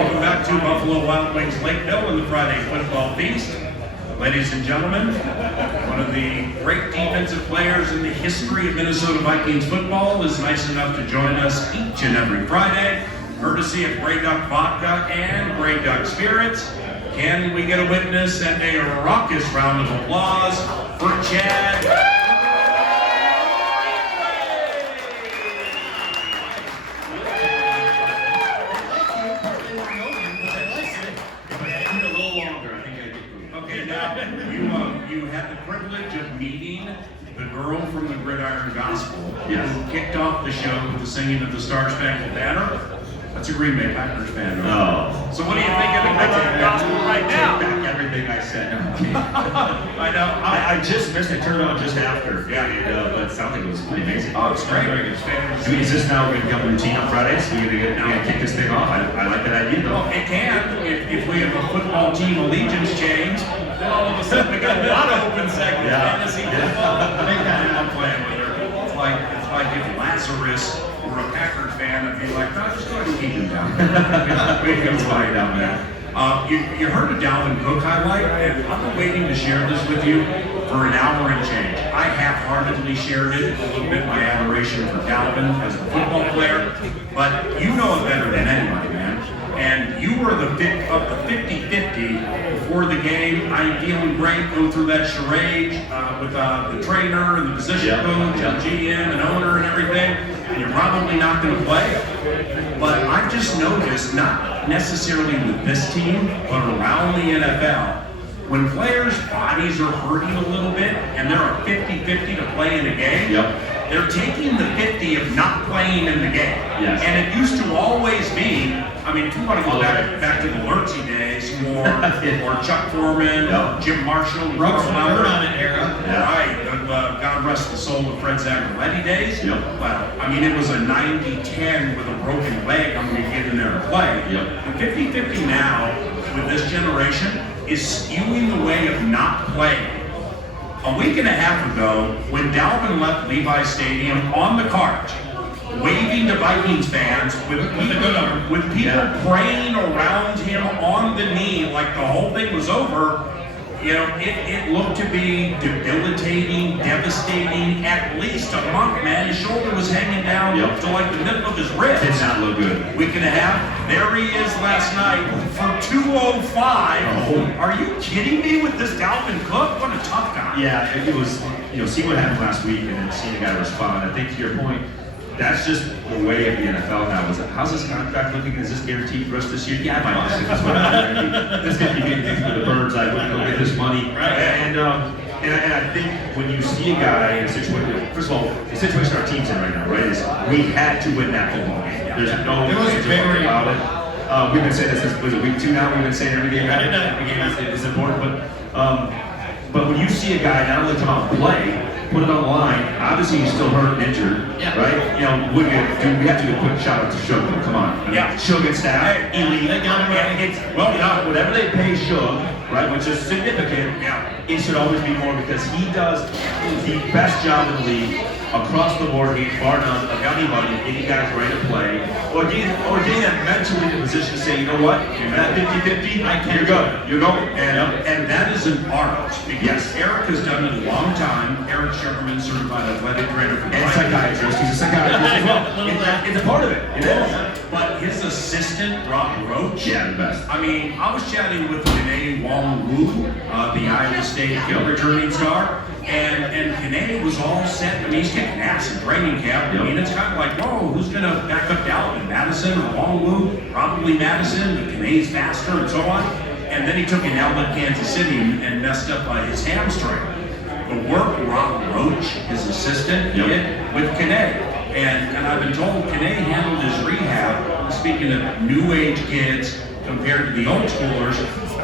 Welcome back to Buffalo Wild Wings Lakeville and the Friday Football Feast. Ladies and gentlemen, one of the great defensive players in the history of Minnesota Vikings football is nice enough to join us each and every Friday, courtesy of Grey Duck Vodka and Grey Duck Spirits. Can we get a witness and a raucous round of applause for Chad? You had the privilege of meeting the girl from the Gridiron Gospel who kicked off the show with the singing of the Star Spangled Banner. That's a Green Bay Packers fan. No. So what do you think of the Gridiron Gospel right now? I take back everything I said. I know. I just missed it. Turned on just after. Yeah. But it sounded like it was pretty amazing. Oh, it's great. Is this now going to become routine on Fridays? We're going to kick this thing off? I like that idea, though. Well, it can. If we have a football team allegiance change, then all of a sudden we got a lot of open segments. Fantasy football. I'm playing with her. It's like if Lazarus were a Packers fan, I'd be like, no, just go ahead and keep him down. We can find out, man. You heard a Dalvin Cook highlight, and I've been waiting to share this with you for an hour and change. I half-heartedly shared it, a little bit my adoration for Dalvin as a football player, but you know it better than anybody, man. And you were the 50-50 before the game. I'm feeling great, go through that charade with the trainer and the position coach and GM and owner and everything. And you're probably not going to play. But I've just noticed, not necessarily with this team, but around the NFL, when players' bodies are hurting a little bit and they're a 50-50 to play in a game, they're taking the 50 of not playing in the game. Yes. And it used to always be, I mean, if you want to go back to the Lurtsy days, or Chuck Foreman, Jim Marshall, Brooks Maurer era. Right, God rest the soul of Fred Zagarletti days. Well, I mean, it was a 90-10 with a broken leg. I'm going to get in there and play. The 50-50 now, with this generation, is skewing the way of not playing. A week and a half ago, when Dalvin left Levi Stadium on the cart, waving to Vikings fans with people praying around him on the knee like the whole thing was over, you know, it looked to be debilitating, devastating, at least a month, man. His shoulder was hanging down to like the middle of his ribs. Did not look good. Week and a half, there he is last night for 205. Are you kidding me with this Dalvin Cook? What a tough guy. Yeah, it was, see what happened last week and then seeing a guy respond. I think to your point, that's just the way of the NFL now. How's this contract looking? Is this guaranteed for us this year? Yeah, I might just think this one. This could be getting for the birds. I wouldn't go get this money. And I think when you see a guy in a situation, first of all, the situation our team's in right now, right, is we had to win that football game. There's no question about it. We've been saying this, was it week 2 now? We've been saying every game is important, but when you see a guy not only come out and play, put it on the line, obviously he's still hurt and injured, right? You know, we have to do a quick shout out to Shug. Come on. Shug and staff, elite. They got him right. It's, whatever they pay Shug, right, which is significant, it should always be more because he does the best job in the league across the board, bar none, of anybody, getting guys ready to play, or getting them mentally in a position to say, you know what, you're not 50-50, you're good, you're going. And that is an art. Yes, Eric has done it a long time. Eric Sugarman, certified athletic trainer for the and psychiatrist. He's a psychiatrist as well. It's a part of it. It is. But his assistant, Rob Roach. Yeah, the best. I mean, I was chatting with Kene Wong-Woo, the Iowa State returning star, and Kene was all set. I mean, he's kicking ass in training camp. I mean, it's kind of like, whoa, who's going to back up Dalvin? Madison or Wong-Woo? Probably Madison, but Kene's faster and so on. And then he took an L at Kansas City and messed up his hamstring. The work Rob Roach, his assistant, did with Kene. And I've been told Kene handled his rehab, speaking of new age kids compared to the old schoolers,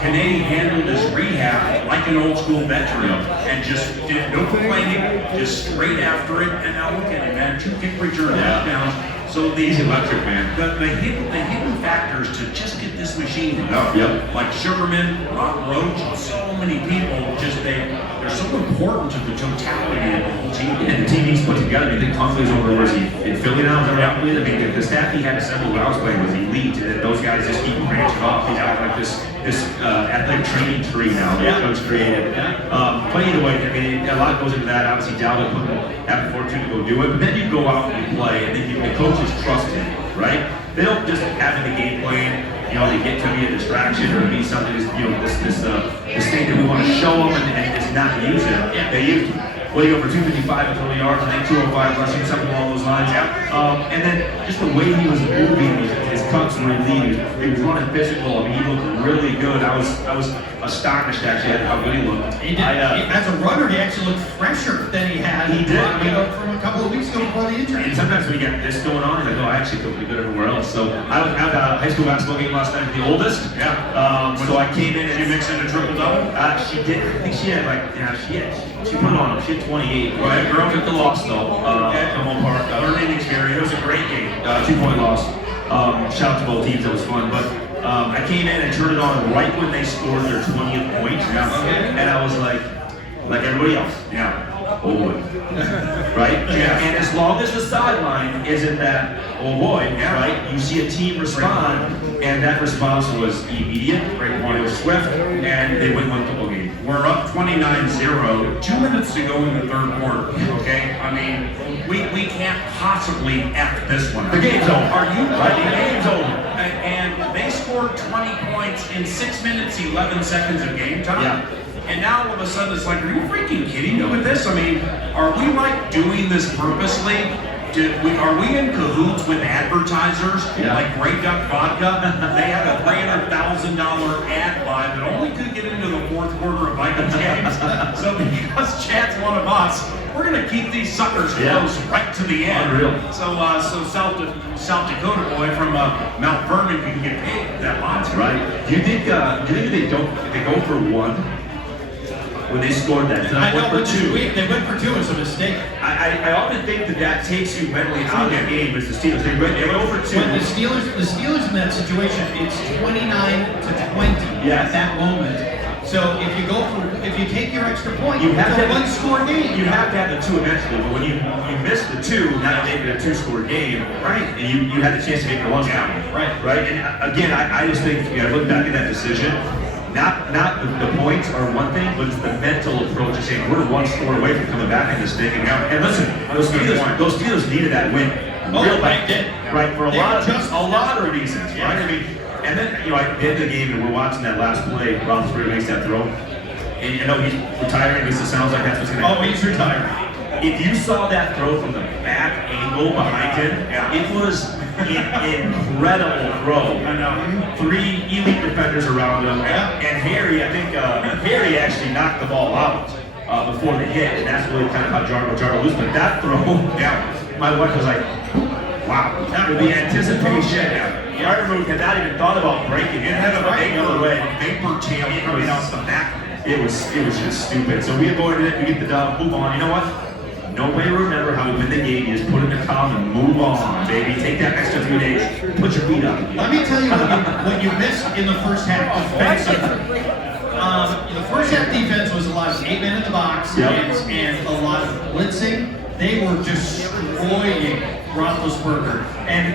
Kene handled his rehab like an old school veteran and just did no complaining, just straight after it. And now look at him, man, 2 kick return touchdowns. So he's electric, man. The hidden factors to just get this this machine. Yep. Like Sugarman, Rock Roach, so many people, they're so important to the totality of the whole team. And the team he's put together, you think Conkley's over, where's he, in Philly now? Is that right? I mean, the staff he had assembled when I was playing was elite, and then those guys just keep branching off. He's got like this athletic training tree now that coach created. But either way, I mean, a lot goes into that. Obviously, Dalvin having the fortune to go do it, but then you go out and you play, and then the coaches trust him, right? They don't just have in the game plan, they get to be a distraction or be something, this thing that we want to show them and just not use it. They use it. Well, you go for 255 and 20 yards, I think 205 rushing, something along those lines. And then just the way he was moving, his cuts were elite. He was running physical. I mean, he looked really good. I was astonished actually at how good he looked. He did. As a runner, he actually looked fresher than he had. He did. From a couple of weeks ago before the injury. And sometimes when you get this going on, you're like, I actually feel pretty good everywhere else. So I was at a high school basketball game last night with the oldest. So I came in and you mix in a triple double? She did. I think she had she put it on. She had 28. Right, girl took the loss though. Come Park. Learning experience. It was a great game. 2-point loss. Shout out to both teams. That was fun. But I came in and turned it on right when they scored their 20th point. And I was like everybody else. Oh boy. Right? And as long as the sideline isn't that, oh boy, right? You see a team respond, and that response was immediate, it was swift, and they win one football game. We're up 29-0, 2 minutes to go in the third quarter, okay? I mean, we can't possibly F this one. The game's over. Are you right? The game's over. And they scored 20 points in 6 minutes, 11 seconds of game time. And now all of a sudden it's like, are you freaking kidding me with this? I mean, are we like doing this purposely? Are we in cahoots with advertisers like Grey Duck Vodka? They had a $300,000 ad buy that only could get into the fourth quarter of Vikings games. So because Chad's one of us, we're going to keep these suckers close right to the end. Unreal. So South Dakota boy from Mount Vernon can get paid with that monster. Right. Do you think they go for one? When they scored that, I know, went for 2. They went for 2. It's a mistake. I often think that takes you mentally out of the game as the Steelers. They went over 2. But the Steelers in that situation, it's 29-20 at that moment. So if you take your extra point, you have to one score game. You have to have the 2 eventually, but when you miss the 2, now you make it a 2-score game, right? And you had the chance to make it a 1-score game, right? And again, I just think you got to look back at that decision. Not the points are one thing, but it's the mental approach of saying we're 1 score away from coming back in this thing. And listen, those Steelers needed that win. Right, for a lot of reasons, right? I mean, and then at the end of the game, and we're watching that last play, Roethlisberger makes that throw, and I know he's retiring. At least it sounds like that's what's going to happen. Oh, he's retiring. If you saw that throw from the back angle behind him, it was an incredible throw. I know. 3 elite defenders around him, and Harry, I think Harry actually knocked the ball out before the hit, and that's really kind of how Jarbo lose. But that throw, my wife was like, wow. The anticipation. Yardermood had not even thought about breaking it. It had a vapor tail coming out the back. It was just stupid. So we avoided it. We get the dub. Move on. You know what? No way to remember how we win the game. You just put it in the column and move on, baby. Take that extra 3 days. Put your feet up. Let me tell you what you missed in the first half offensively. The first half defense was a lot of 8 men in the box and a lot of blitzing. They were destroying Roethlisberger. And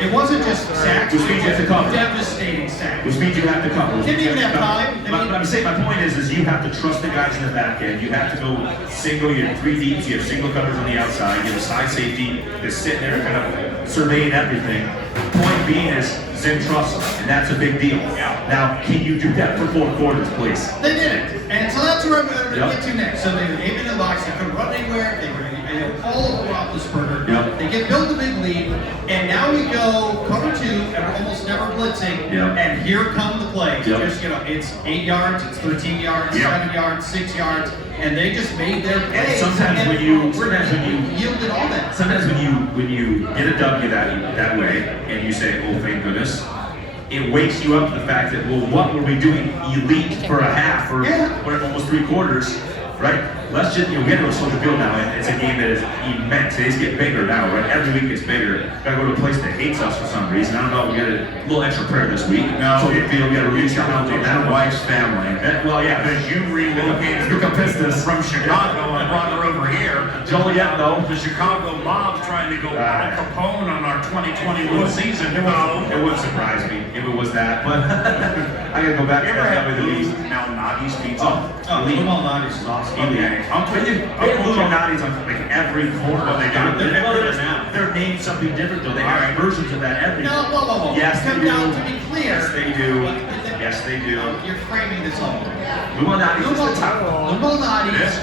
it wasn't just sacks, which means you have to cover. Devastating sacks. Which means you have to cover. Didn't even have time. I'm saying my point is you have to trust the guys in the back end. You have to go single. You have 3 deeps. You have single covers on the outside. You have a side safety that's sitting there kind of surveying everything. Point being is Zim trusts them, and that's a big deal. Now, can you do that for 4 quarters, please? They did it. And so that's where I'm going to get to next. So they were 8 men in the box. They couldn't run anywhere. They were all over Roethlisberger. They get built a big lead, and now we go cover 2, and we're almost never blitzing. And here come the plays. Just, it's 8 yards, it's 13 yards, 7 yards, 6 yards, and they just made their plays. And sometimes when you yielded all that. Sometimes when you get a W that way, and you say, oh thank goodness, it wakes you up to the fact that, well, what were we doing elite for a half or almost 3 quarters? right? Let's just, we had to go to Soldier Field now, and it's a game that is immense. They just get bigger now, right? Every week it's bigger. Gotta go to a place that hates us for some reason. I don't know, we got a little extra prayer this week. No, Soldier Field, we gotta reach out to that wife's family. Well, yeah. Because you relocated from Chicago and brought her over here. Joliet, though. The Chicago mob's trying to go Al Capone on our 2021 season. It wouldn't surprise me if it was that, but I gotta go back. You ever had Lou Malnati's pizza? Oh, Lou Malnati's is awesome. Okay. Lou Malnati's on like every corner. Oh, they do? They're named something different though. They have versions of that every. No, whoa. Yes, they do. Now, to be clear. Yes, they do. Yes, they do. You're framing this all. Lou Malnati's is the top. Lou Malnati's.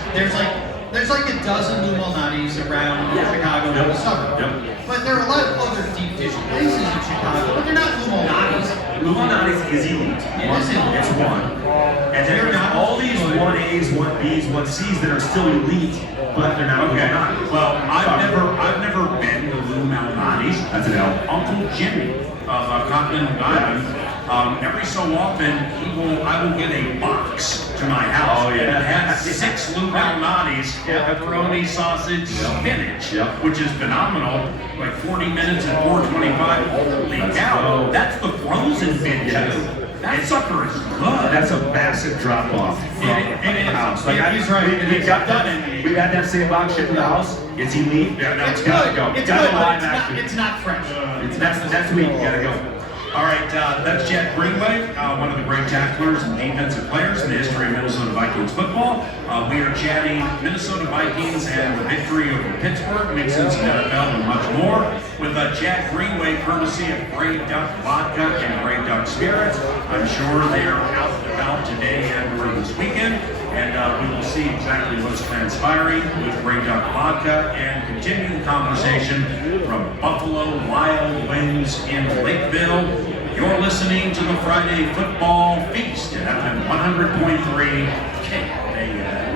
There's like a dozen Lou Malnati's around Chicago in the summer. Yep. But there are a lot of other deep dish places in Chicago, but they're not Lou Malnati's. Lou Malnati's is elite. It's one. And then there's all these 1As, 1Bs, 1Cs that are still elite, but they're not Lou Malnati's. Well, I've never been to Lou Malnati's. That's an L. Uncle Jimmy of Continental Island. Every so often, I will get a box to my house. Oh, yeah. That has 6 Lou Malnati's, pepperoni, sausage, spinach, which is phenomenal. Like 40 minutes at $4.25. Holy cow! That's the frozen bin too. That sucker is good. That's a massive drop off from the house. Like He's right. We've got that. We've had that same box shipped to the house. It's elite. Yeah, no, It's gotta good. go. It's Gotta good, go but live action. it's not fresh. It's next week. You gotta go. All right, that's Chad Greenway, one of the great tacklers and defensive players in the history of Minnesota Vikings football. We are chatting Minnesota Vikings and the victory over Pittsburgh, Mid-Season NFL, and much more with Chad Greenway, courtesy of Grey Duck Vodka and Grey Duck Spirits. I'm sure they are out and about today and or this weekend, and we will see exactly what's transpiring with Grey Duck Vodka and continue the conversation from Buffalo Wild Wings in Lakeville. You're listening to the Friday Football Feast at FM 100.3 KFAN.